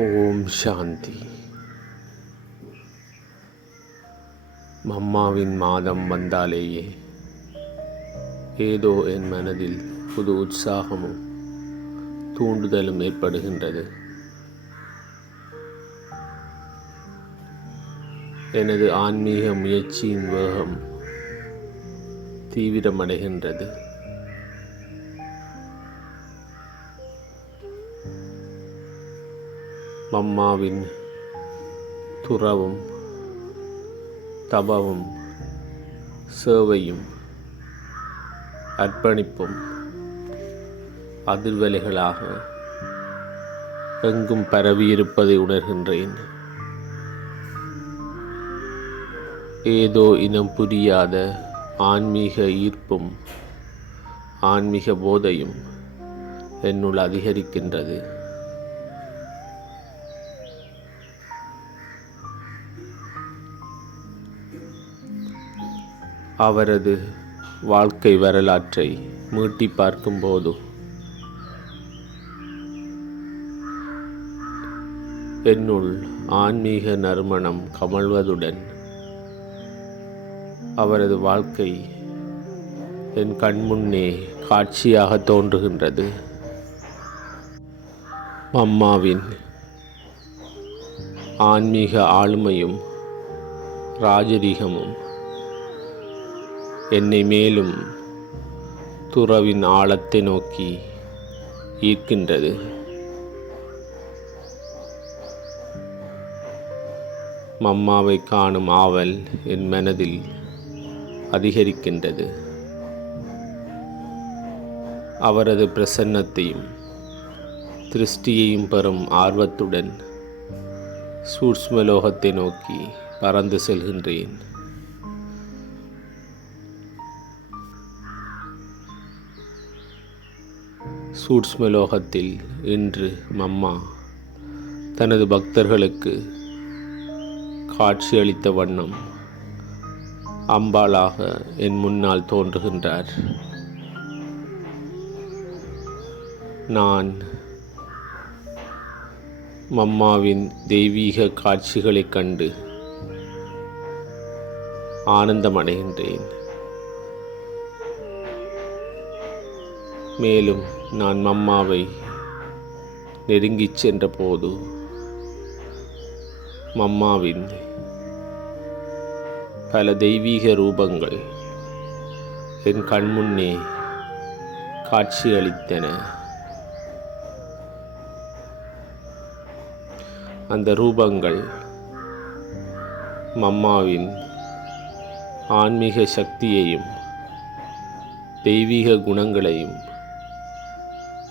ஓம் சாந்தி. மம்மாவின் மாதம் வந்தாலேயே ஏதோ என் மனதில் புது உற்சாகமும் தூண்டுதலும் ஏற்படுகின்றது. எனது ஆன்மீக முயற்சியின் வேகம் தீவிரமடைகின்றது. மம்மாவின் துறவும் தபமும் சேவையும் அர்ப்பணிப்பும் அதிர்வலைகளாக எங்கும் பரவியிருப்பதை உணர்கின்றேன். ஏதோ இனம் புரியாத ஆன்மீக ஈர்ப்பும் ஆன்மீக போதையும் என்னுள் அதிகரிக்கின்றது. அவரது வாழ்க்கை வரலாற்றை மீட்டி பார்க்கும்போது என்னுள் ஆன்மீக நறுமணம் கமழ்வதுடன் அவரது வாழ்க்கை என் கண்முன்னே காட்சியாக தோன்றுகின்றது. மம்மாவின் ஆன்மீக ஆளுமையும் ராஜரீகமும் என்னை மேலும் துறவின் ஆழத்தை நோக்கி ஈர்க்கின்றது. மம்மாவை காணும் ஆவல் என் மனதில் அதிகரிக்கின்றது. அவரது பிரசன்னத்தையும் திருஷ்டியையும் பெறும் ஆர்வத்துடன் சூட்சுமலோகத்தை நோக்கி பறந்து செல்கின்றேன். சூட்சுமலோகத்தில் இன்று மம்மா தனது பக்தர்களுக்கு காட்சியளித்த வண்ணம் அம்பாளாக என் முன்னால் தோன்றுகின்றார். நான் மம்மாவின் தெய்வீக காட்சிகளைக் கண்டு ஆனந்தமடைகின்றேன். மேலும் நான் மம்மாவை நெருங்கிச் சென்ற போது மம்மாவின் பல தெய்வீக ரூபங்கள் என் கண்முன்னே காட்சியளித்தன. அந்த ரூபங்கள் மம்மாவின் ஆன்மீக சக்தியையும் தெய்வீக குணங்களையும்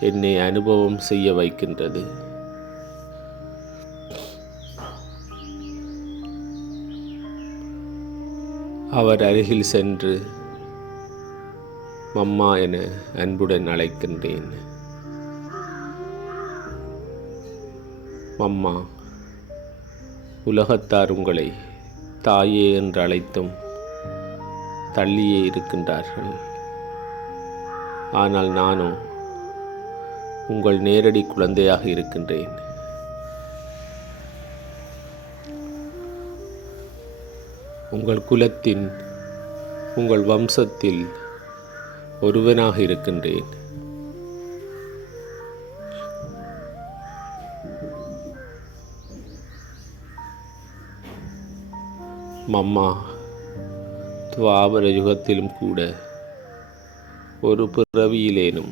என்னை அனுபவம் செய்ய வைக்கின்றது. அவர் அருகில் சென்று மம்மா என அன்புடன் அழைக்கின்றேன். மம்மா, உலகத்தார் உங்களை தாயே என்று அழைத்தும் தள்ளியே இருக்கின்றார்கள். ஆனால் நானோ உங்கள் நேரடி குழந்தையாக இருக்கின்றேன். உங்கள் குலத்தின், உங்கள் வம்சத்தில் ஒருவனாக இருக்கின்றேன். மம்மா, துவாபர யுகத்திலும் கூட ஒரு பிறவியிலேனும்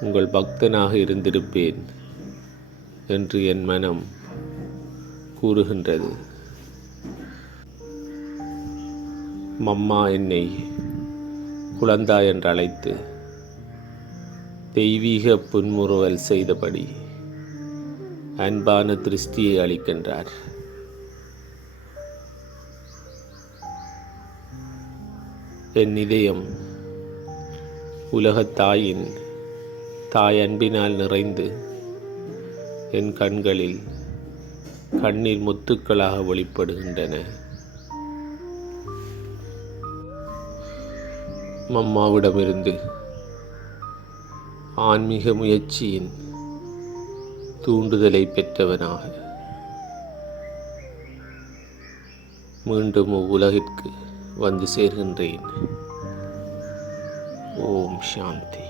உங்கள் பக்தனாக இருந்திருப்பேன் என்று என் மனம் கூறுகின்றது. மம்மா என்னை குழந்தாய் என்று அழைத்து தெய்வீக புன்முறுவல் செய்தபடி அன்பான திருஷ்டியை அளிக்கின்றார். என் இதயம் உலகத்தாயின் தாய் அன்பினால் நிறைந்து என் கண்களில் கண்ணீர் முத்துக்களாக வெளிப்படுகின்றன. மம்மாவிடமிருந்து ஆன்மீக முயற்சியின் தூண்டுதலை பெற்றவனாக மீண்டும் உலகிற்கு வந்து சேர்கின்றேன். ஓம் சாந்தி.